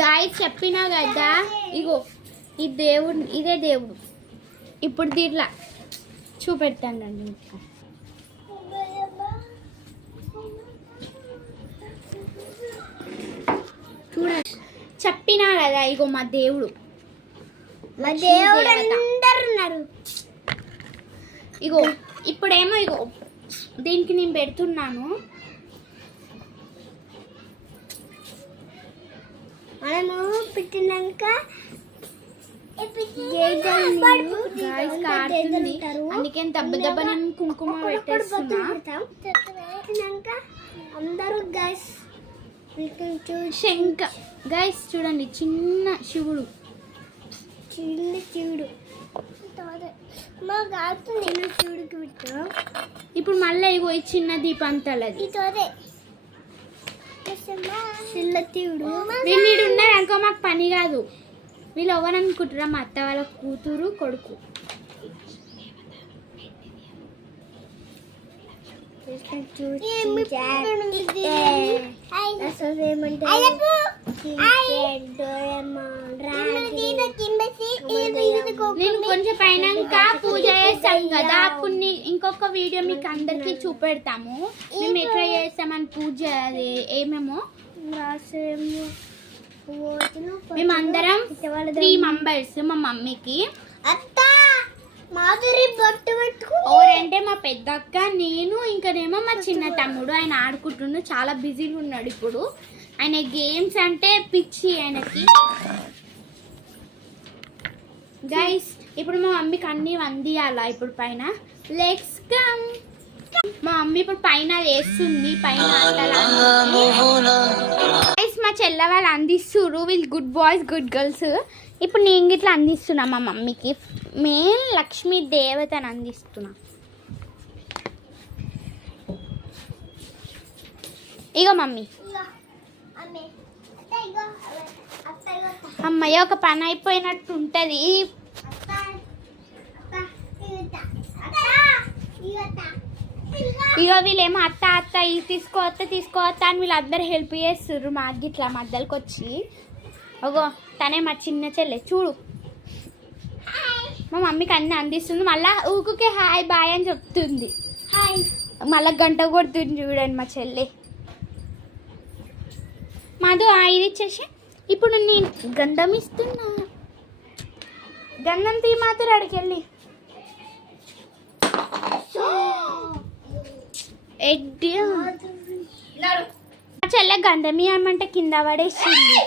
Guys చెప్పినా కదా, ఇగో ఈ దేవుడు, ఇదే దేవుడు. ఇప్పుడు దీంట్లో చూపెడతానండి మీకు. చూడండి, చెప్పినా కదా ఇగో మా దేవుడు. మా దేవుడు అందరు ఉన్నారు. ఇగో ఇప్పుడేమో ఇగో దీనికి నేను పెడుతున్నాను. మనము పెట్టినాక అందుకే దెబ్బ దెబ్బ నేను కుంకుమ పెట్టేస్తున్నా. అందరూ గైస్ శంక గైస్ చూడండి, చిన్న శివుడు. ఇప్పుడు మళ్ళీ ఇగో ఈ చిన్న దీపంతలది. వీళ్ళు ఉన్నారు అనుకో, మాకు పని కాదు. వీళ్ళు ఎవరు అనుకుంటారా? మా అత్త వాళ్ళ కూతురు కొడుకు. నేను కొంచెం పైనాక పూజ చేస్తాం కదా, అప్పుడు ఇంకొక వీడియో మీకు అందరికి చూపెడతాము. మేము ఎట్లా చేస్తామని పూజ, అది ఏమేమో మేమందరం 3 మెంబర్స్. మా మమ్మీకి ఎవరంటే మా పెద్దక్క, నేను, ఇంకానేమో మా చిన్న తమ్ముడు. ఆయన ఆడుకుంటుండు, చాలా బిజీగా ఉన్నాడు ఇప్పుడు. ఆయన గేమ్స్ అంటే పిచ్చి ఆయనకి. గైస్ ఇప్పుడు మా మమ్మీకి అన్ని వందియాల. ఇప్పుడు పైన లెట్స్ కమ్. మా మమ్మీ ఇప్పుడు పైన వేస్తుంది, పైన గైస్ మా చెల్ల వాళ్ళు అందిస్తున్నారు. వీళ్ళు గుడ్ బాయ్స్ గుడ్ గర్ల్స్. ఇప్పుడు నేను ఇట్లా అందిస్తున్నా మా మమ్మీకి. మెయిన్ లక్ష్మీ దేవతని అందిస్తున్నా. ఇగో మమ్మీ. అమ్మయ్య ఒక పని అయిపోయినట్టు ఉంటుంది. ఇగో వీళ్ళేమో అత్త అత్త ఇది తీసుకోవత్తా అని వీళ్ళందరూ హెల్ప్ చేస్తుర్రు మాకు ఇట్లా మధ్యలోకి వచ్చి. ఓగో తనే మా చిన్న చెల్లె చూడు. మా మమ్మీకి అన్నీ అందిస్తుంది. మళ్ళీ ఊకుకే హాయ్ బాయ్ అని చెప్తుంది. మళ్ళీ గంట కొడుతుంది చూడండి మా చెల్లె. మాధు ఇది ఇచ్చేసి ఇప్పుడు నేను గంధం ఇస్తున్నా. గంధం తీ మాత్రం అడికెళ్ళి. మా చెల్లె గంధం ఇవ్వమంటే కింద పడేసింది.